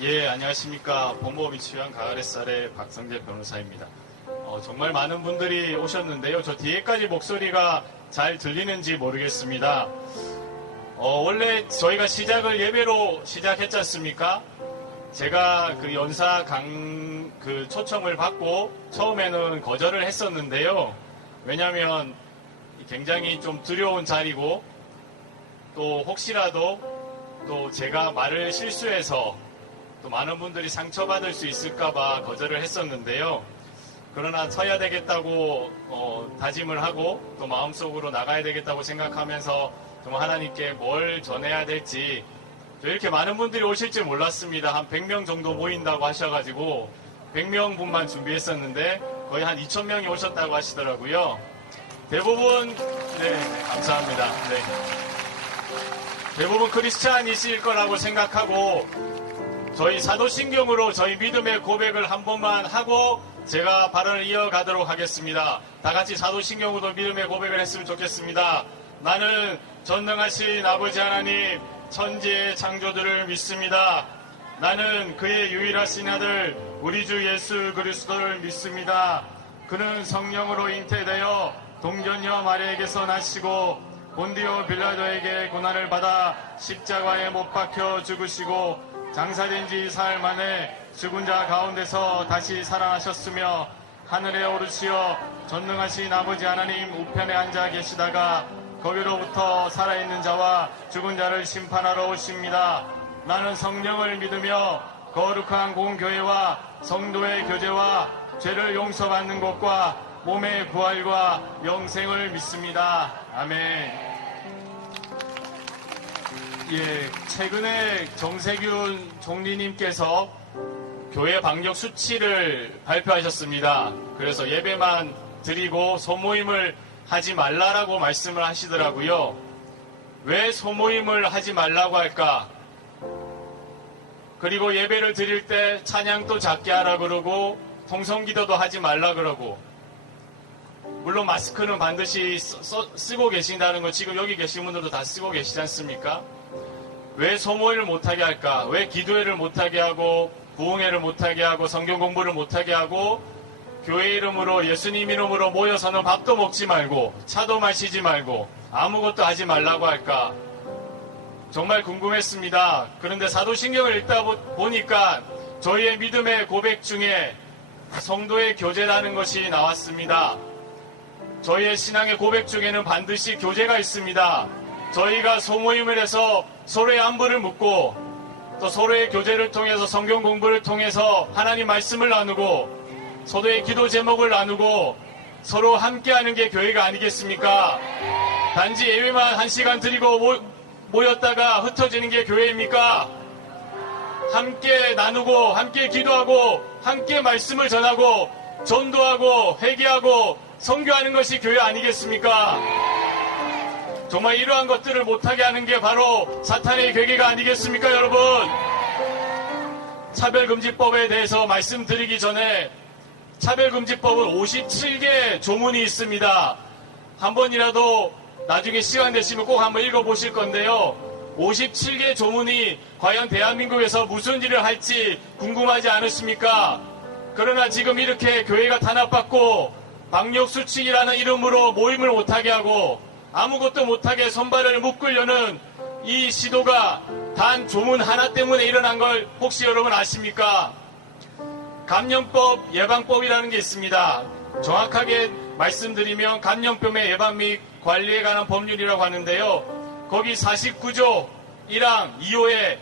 예, 안녕하십니까. 법무법인 치유한 가을햇살의 박성재 변호사입니다. 정말 많은 분들이 오셨는데요. 저 뒤에까지 목소리가 잘 들리는지 모르겠습니다. 원래 저희가 시작을 예배로 시작했지 않습니까? 제가 그 연사 그 초청을 받고 처음에는 거절을 했었는데요. 왜냐하면 굉장히 좀 두려운 자리고 또 혹시라도 또 제가 말을 실수해서 또 많은 분들이 상처받을 수 있을까봐 거절을 했었는데요. 그러나 서야 되겠다고 다짐을 하고 또 마음속으로 나가야 되겠다고 생각하면서 정말 하나님께 뭘 전해야 될지 이렇게 많은 분들이 오실 줄 몰랐습니다. 한 100명 정도 모인다고 하셔가지고 100명 분만 준비했었는데 거의 한 2,000명이 오셨다고 하시더라고요. 대부분 네, 감사합니다. 네. 대부분 크리스찬이실 거라고 생각하고 저희 사도신경으로 저희 믿음의 고백을 한 번만 하고 제가 발언을 이어가도록 하겠습니다. 다 같이 사도신경으로 믿음의 고백을 했으면 좋겠습니다. 나는 전능하신 아버지 하나님 천지의 창조주를 믿습니다. 나는 그의 유일하신 아들 우리 주 예수 그리스도를 믿습니다. 그는 성령으로 잉태되어 동전녀 마리아에게서 나시고 본디오 빌라도에게 고난을 받아 십자가에 못 박혀 죽으시고 장사된 지 사흘 만에 죽은 자 가운데서 다시 살아나셨으며 하늘에 오르시어 전능하신 아버지 하나님 우편에 앉아 계시다가 거기로부터 살아있는 자와 죽은 자를 심판하러 오십니다. 나는 성령을 믿으며 거룩한 공교회와 성도의 교제와 죄를 용서받는 것과 몸의 부활과 영생을 믿습니다. 아멘. 예, 최근에 정세균 총리님께서 교회 방역 수치를 발표하셨습니다. 그래서 예배만 드리고 소모임을 하지 말라라고 말씀을 하시더라고요. 왜 소모임을 하지 말라고 할까? 그리고 예배를 드릴 때 찬양도 작게 하라 그러고 통성기도도 하지 말라 그러고 물론 마스크는 반드시 쓰고 계신다는 거 지금 여기 계신 분들도 다 쓰고 계시지 않습니까? 왜 소모임을 못하게 할까? 왜 기도회를 못하게 하고 부흥회를 못하게 하고 성경 공부를 못하게 하고 교회 이름으로 예수님 이름으로 모여서는 밥도 먹지 말고 차도 마시지 말고 아무것도 하지 말라고 할까? 정말 궁금했습니다. 그런데 사도신경을 읽다 보니까 저희의 믿음의 고백 중에 성도의 교제라는 것이 나왔습니다. 저희의 신앙의 고백 중에는 반드시 교제가 있습니다. 저희가 소모임을 해서 서로의 안부를 묻고 또 서로의 교제를 통해서 성경 공부를 통해서 하나님 말씀을 나누고 서로의 기도 제목을 나누고 서로 함께하는 게 교회가 아니겠습니까? 단지 예배만 1시간 드리고 모였다가 흩어지는 게 교회입니까? 함께 나누고 함께 기도하고 함께 말씀을 전하고 전도하고 회개하고 선교하는 것이 교회 아니겠습니까? 정말 이러한 것들을 못하게 하는 게 바로 사탄의 괴계가 아니겠습니까, 여러분? 차별금지법에 대해서 말씀드리기 전에 차별금지법은 57개 조문이 있습니다. 한 번이라도 나중에 시간 되시면 꼭 한번 읽어보실 건데요. 57개 조문이 과연 대한민국에서 무슨 일을 할지 궁금하지 않으십니까? 그러나 지금 이렇게 교회가 탄압받고 방역수칙이라는 이름으로 모임을 못하게 하고 아무것도 못하게 손발을 묶으려는 이 시도가 단 조문 하나 때문에 일어난 걸 혹시 여러분 아십니까? 감염법 예방법이라는 게 있습니다. 정확하게 말씀드리면 감염병의 예방 및 관리에 관한 법률이라고 하는데요. 거기 49조 1항 2호에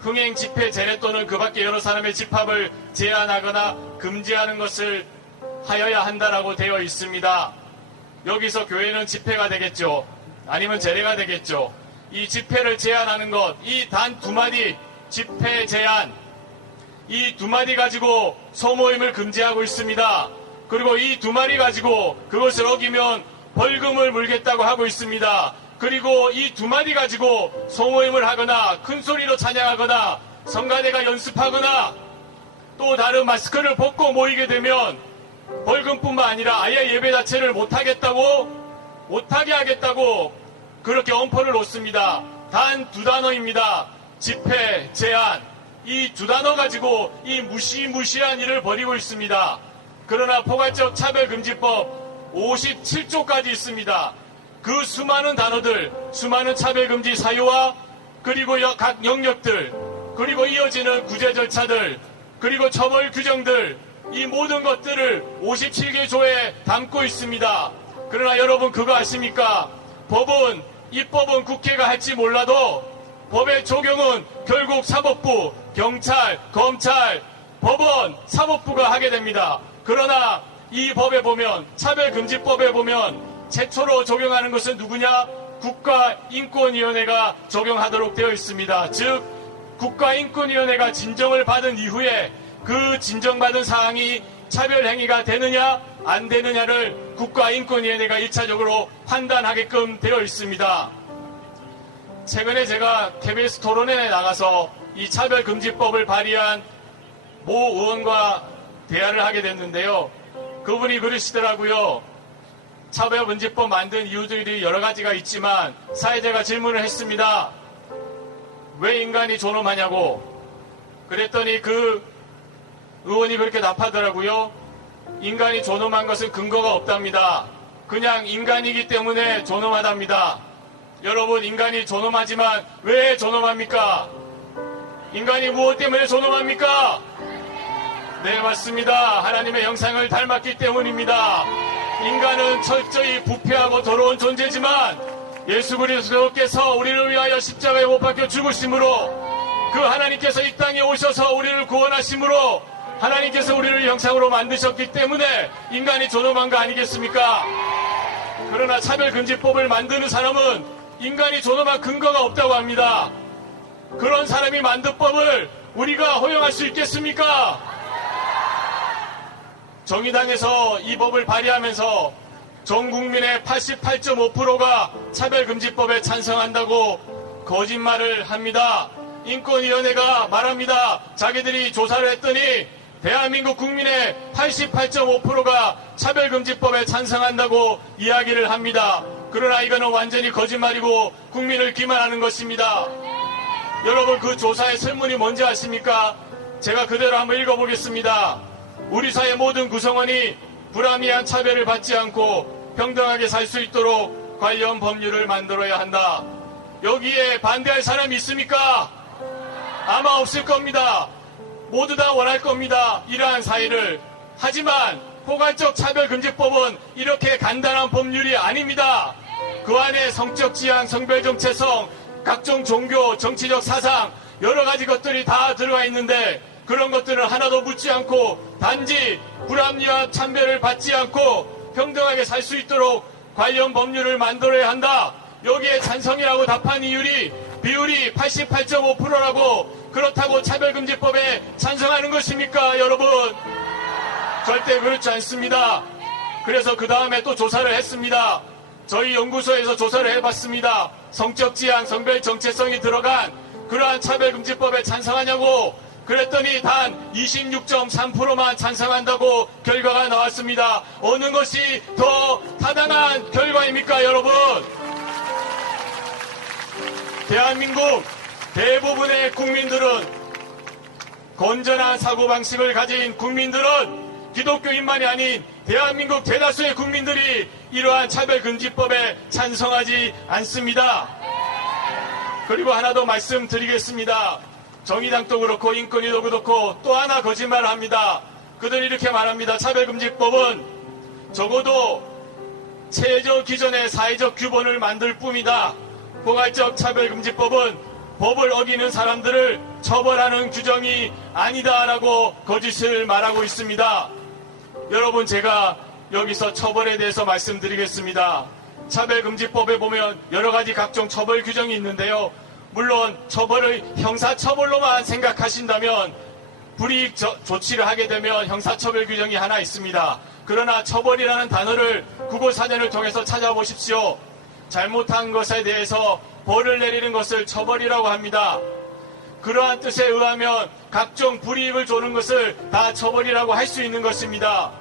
흥행 집회 제례 또는 그 밖에 여러 사람의 집합을 제한하거나 금지하는 것을 하여야 한다라고 되어 있습니다. 여기서 교회는 집회가 되겠죠. 아니면 제례가 되겠죠. 이 집회를 제한하는 것, 이 단 두 마디 집회 제한, 이 두 마디 가지고 소모임을 금지하고 있습니다. 그리고 이 두 마디 가지고 그것을 어기면 벌금을 물겠다고 하고 있습니다. 그리고 이 두 마디 가지고 소모임을 하거나 큰 소리로 찬양하거나 성가대가 연습하거나 또 다른 마스크를 벗고 모이게 되면 벌금뿐만 아니라 아예 예배 자체를 못하게 하겠다고 그렇게 엄포를 놓습니다. 단 두 단어입니다. 집회 제한. 이 두 단어 가지고 이 무시무시한 일을 벌이고 있습니다. 그러나 포괄적 차별금지법 57조까지 있습니다. 그 수많은 단어들, 수많은 차별금지 사유와 그리고 각 영역들, 그리고 이어지는 구제 절차들, 그리고 처벌 규정들, 이 모든 것들을 57개 조에 담고 있습니다. 그러나 여러분 그거 아십니까? 입법은 국회가 할지 몰라도 법의 적용은 결국 사법부, 경찰, 검찰, 법원, 사법부가 하게 됩니다. 그러나 이 법에 보면, 차별금지법에 보면 최초로 적용하는 것은 누구냐? 국가인권위원회가 적용하도록 되어 있습니다. 즉 국가인권위원회가 진정을 받은 이후에 그 진정받은 사항이 차별행위가 되느냐 안 되느냐를 국가인권위원회가 1차적으로 판단하게끔 되어 있습니다. 최근에 제가 KBS 토론회에 나가서 이 차별금지법을 발의한 모 의원과 대화를 하게 됐는데요. 그분이 그러시더라고요. 차별금지법 만든 이유들이 여러 가지가 있지만 사회자가 질문을 했습니다. 왜 인간이 존엄하냐고. 그랬더니 그 의원이 그렇게 답하더라고요. 인간이 존엄한 것은 근거가 없답니다. 그냥 인간이기 때문에 존엄하답니다. 여러분, 인간이 존엄하지만 왜 존엄합니까? 인간이 무엇 때문에 존엄합니까? 네, 맞습니다. 하나님의 형상을 닮았기 때문입니다. 인간은 철저히 부패하고 더러운 존재지만 예수 그리스도께서 우리를 위하여 십자가에 못 박혀 죽으심으로, 그 하나님께서 이 땅에 오셔서 우리를 구원하심으로 하나님께서 우리를 형상으로 만드셨기 때문에 인간이 존엄한 거 아니겠습니까? 그러나 차별금지법을 만드는 사람은 인간이 존엄한 근거가 없다고 합니다. 그런 사람이 만든 법을 우리가 허용할 수 있겠습니까? 정의당에서 이 법을 발의하면서 전 국민의 88.5%가 차별금지법에 찬성한다고 거짓말을 합니다. 인권위원회가 말합니다. 자기들이 조사를 했더니 대한민국 국민의 88.5%가 차별금지법에 찬성한다고 이야기를 합니다. 그러나 이거는 완전히 거짓말이고 국민을 기만하는 것입니다. 여러분, 그 조사의 설문이 뭔지 아십니까? 제가 그대로 한번 읽어보겠습니다. 우리 사회 모든 구성원이 불합리한 차별을 받지 않고 평등하게 살 수 있도록 관련 법률을 만들어야 한다. 여기에 반대할 사람이 있습니까? 아마 없을 겁니다. 모두 다 원할 겁니다. 이러한 사회를. 하지만 포괄적 차별금지법은 이렇게 간단한 법률이 아닙니다. 그 안에 성적 지향, 성별 정체성, 각종 종교, 정치적 사상, 여러 가지 것들이 다 들어가 있는데 그런 것들을 하나도 묻지 않고 단지 불합리한 차별을 받지 않고 평등하게 살 수 있도록 관련 법률을 만들어야 한다. 여기에 찬성이라고 답한 비율이 88.5%라고. 그렇다고 차별금지법에 찬성하는 것입니까, 여러분? 절대 그렇지 않습니다. 그래서 그 다음에 또 조사를 했습니다. 저희 연구소에서 조사를 해봤습니다. 성적 지향, 성별 정체성이 들어간 그러한 차별금지법에 찬성하냐고. 그랬더니 단 26.3%만 찬성한다고 결과가 나왔습니다. 어느 것이 더 타당한 결과입니까, 여러분? 대한민국 대부분의 국민들은, 건전한 사고방식을 가진 국민들은, 기독교인만이 아닌 대한민국 대다수의 국민들이 이러한 차별금지법에 찬성하지 않습니다. 그리고 하나 더 말씀드리겠습니다. 정의당도 그렇고 인권위도 그렇고 또 하나 거짓말을 합니다. 그들이 이렇게 말합니다. 차별금지법은 적어도 최저 기존의 사회적 규범을 만들 뿐이다. 포괄적 차별금지법은 법을 어기는 사람들을 처벌하는 규정이 아니다라고 거짓을 말하고 있습니다. 여러분, 제가 여기서 처벌에 대해서 말씀드리겠습니다. 차별금지법에 보면 여러 가지 각종 처벌 규정이 있는데요. 물론 처벌을 형사처벌로만 생각하신다면 불이익 조치를 하게 되면 형사처벌 규정이 하나 있습니다. 그러나 처벌이라는 단어를 국어사전을 통해서 찾아보십시오. 잘못한 것에 대해서 벌을 내리는 것을 처벌이라고 합니다. 그러한 뜻에 의하면 각종 불이익을 주는 것을 다 처벌이라고 할 수 있는 것입니다.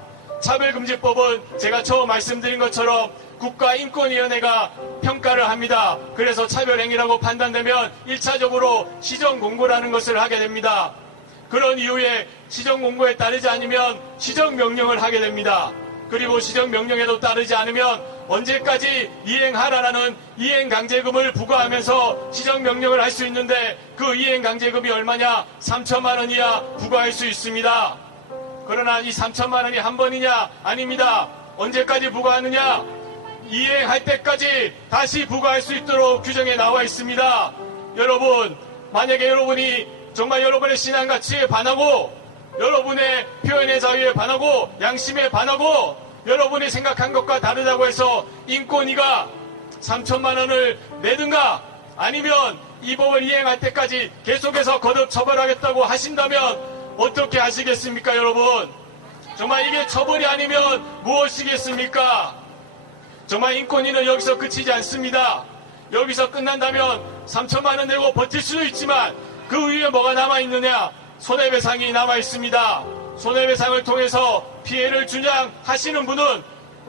차별금지법은 제가 처음 말씀드린 것처럼 국가인권위원회가 평가를 합니다. 그래서 차별행위라고 판단되면 1차적으로 시정공고라는 것을 하게 됩니다. 그런 이후에 시정공고에 따르지 않으면 시정명령을 하게 됩니다. 그리고 시정명령에도 따르지 않으면 언제까지 이행하라라는 이행강제금을 부과하면서 시정명령을 할 수 있는데 그 이행강제금이 얼마냐? 3천만 원 이하 부과할 수 있습니다. 그러나 이 3천만 원이 한 번이냐? 아닙니다. 언제까지 부과하느냐? 이행할 때까지 다시 부과할 수 있도록 규정에 나와 있습니다. 여러분, 만약에 여러분이 정말 여러분의 신앙 가치에 반하고 여러분의 표현의 자유에 반하고 양심에 반하고 여러분이 생각한 것과 다르다고 해서 인권위가 3천만 원을 내든가 아니면 이 법을 이행할 때까지 계속해서 거듭 처벌하겠다고 하신다면 어떻게 하시겠습니까, 여러분? 정말 이게 처벌이 아니면 무엇이겠습니까? 정말 인권위는 여기서 그치지 않습니다. 여기서 끝난다면 3천만 원 내고 버틸 수도 있지만 그 위에 뭐가 남아있느냐? 손해배상이 남아있습니다. 손해배상을 통해서 피해를 주장하시는 분은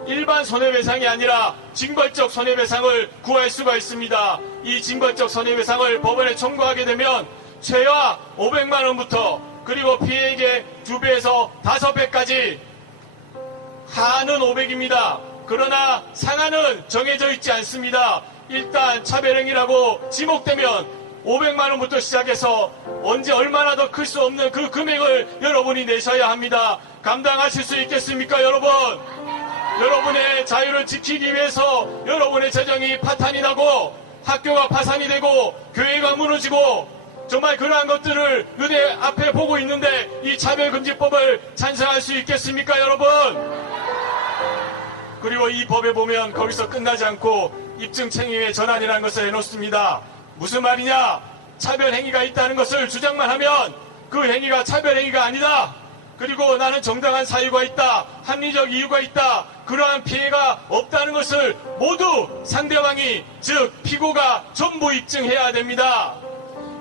일반 손해배상이 아니라 징벌적 손해배상을 구할 수가 있습니다. 이 징벌적 손해배상을 법원에 청구하게 되면 최하 500만 원부터 그리고 피해액의 2배에서 5배까지 하한은 500입니다. 그러나 상한은 정해져 있지 않습니다. 일단 차별행위라고 지목되면 500만 원부터 시작해서 언제 얼마나 더 클 수 없는 그 금액을 여러분이 내셔야 합니다. 감당하실 수 있겠습니까, 여러분? 여러분의 자유를 지키기 위해서 여러분의 재정이 파탄이 나고 학교가 파산이 되고 교회가 무너지고 정말 그러한 것들을 눈에 앞에 보고 있는데 이 차별금지법을 찬성할 수 있겠습니까, 여러분? 그리고 이 법에 보면 거기서 끝나지 않고 입증책임의 전환이라는 것을 해놓습니다. 무슨 말이냐? 차별행위가 있다는 것을 주장만 하면 그 행위가 차별행위가 아니다. 그리고 나는 정당한 사유가 있다. 합리적 이유가 있다. 그러한 피해가 없다는 것을 모두 상대방이 즉 피고가 전부 입증해야 됩니다.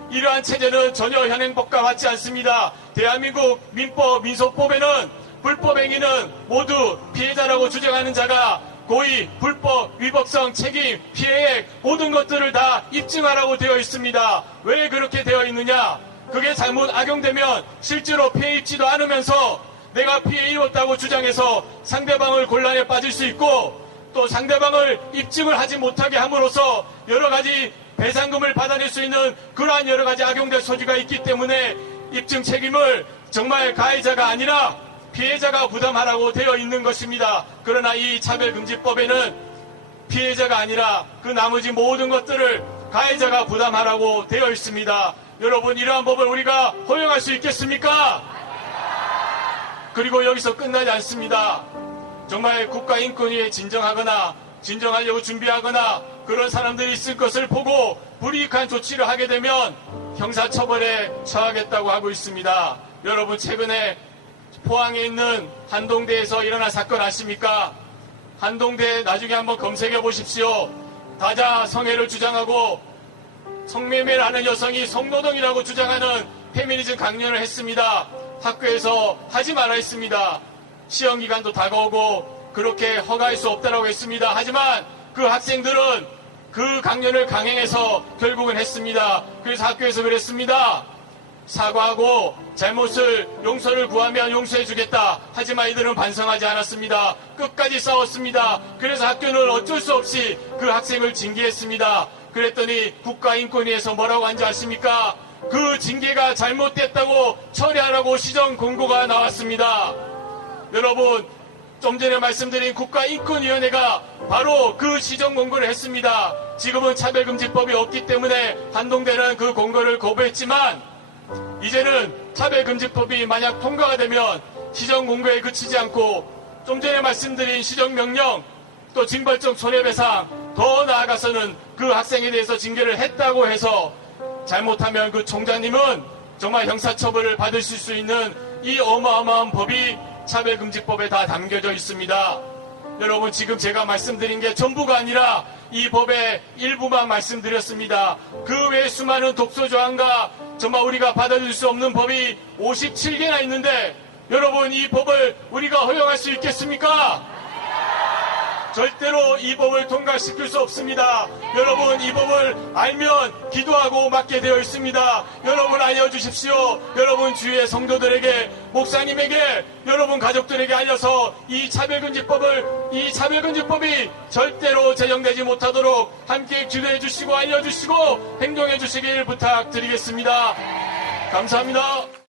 이러한 체제는 전혀 현행법과 맞지 않습니다. 대한민국 민법 민소법에는 불법행위는 모두 피해자라고 주장하는 자가 고의, 불법, 위법성, 책임, 피해액 모든 것들을 다 입증하라고 되어 있습니다. 왜 그렇게 되어 있느냐? 그게 잘못 악용되면 실제로 피해 입지도 않으면서 내가 피해 입었다고 주장해서 상대방을 곤란에 빠질 수 있고 또 상대방을 입증을 하지 못하게 함으로써 여러 가지 배상금을 받아낼 수 있는 그러한 여러 가지 악용될 소지가 있기 때문에 입증 책임을 정말 가해자가 아니라 피해자가 부담하라고 되어 있는 것입니다. 그러나 이 차별금지법에는 피해자가 아니라 그 나머지 모든 것들을 가해자가 부담하라고 되어 있습니다. 여러분, 이러한 법을 우리가 허용할 수 있겠습니까? 그리고 여기서 끝나지 않습니다. 정말 국가인권위에 진정하거나 진정하려고 준비하거나 그런 사람들이 있을 것을 보고 불이익한 조치를 하게 되면 형사처벌에 처하겠다고 하고 있습니다. 여러분, 최근에 포항에 있는 한동대에서 일어난 사건 아십니까? 한동대 나중에 한번 검색해 보십시오. 다자 성애를 주장하고 성매매를 하는 여성이 성노동이라고 주장하는 페미니즘 강연을 했습니다. 학교에서 하지 말아 했습니다. 시험기간도 다가오고 그렇게 허가할 수 없다고 했습니다. 하지만 그 학생들은 그 강연을 강행해서 결국은 했습니다. 그래서 학교에서 그랬습니다. 사과하고 잘못을 용서를 구하면 용서해 주겠다. 하지만 이들은 반성하지 않았습니다. 끝까지 싸웠습니다. 그래서 학교는 어쩔 수 없이 그 학생을 징계했습니다. 그랬더니 국가인권위에서 뭐라고 한지 아십니까? 그 징계가 잘못됐다고 처리하라고 시정 공고가 나왔습니다. 여러분, 좀 전에 말씀드린 국가인권위원회가 바로 그 시정 공고를 했습니다. 지금은 차별금지법이 없기 때문에 한동대는 그 공고를 거부했지만 이제는 차별금지법이 만약 통과가 되면 시정공고에 그치지 않고 좀 전에 말씀드린 시정명령 또 징벌적 손해배상 더 나아가서는 그 학생에 대해서 징계를 했다고 해서 잘못하면 그 총장님은 정말 형사처벌을 받으실 수 있는 이 어마어마한 법이 차별금지법에 다 담겨져 있습니다. 여러분, 지금 제가 말씀드린 게 전부가 아니라 이 법의 일부만 말씀드렸습니다. 그 외에 수많은 독소조항과 정말 우리가 받아들일 수 없는 법이 57개나 있는데 여러분, 이 법을 우리가 허용할 수 있겠습니까? 절대로 이 법을 통과시킬 수 없습니다. 여러분, 이 법을 알면 기도하고 맞게 되어 있습니다. 여러분 알려주십시오. 여러분 주위의 성도들에게, 목사님에게, 여러분 가족들에게 알려서 이 차별금지법이 절대로 제정되지 못하도록 함께 기도해 주시고 알려주시고 행동해 주시길 부탁드리겠습니다. 감사합니다.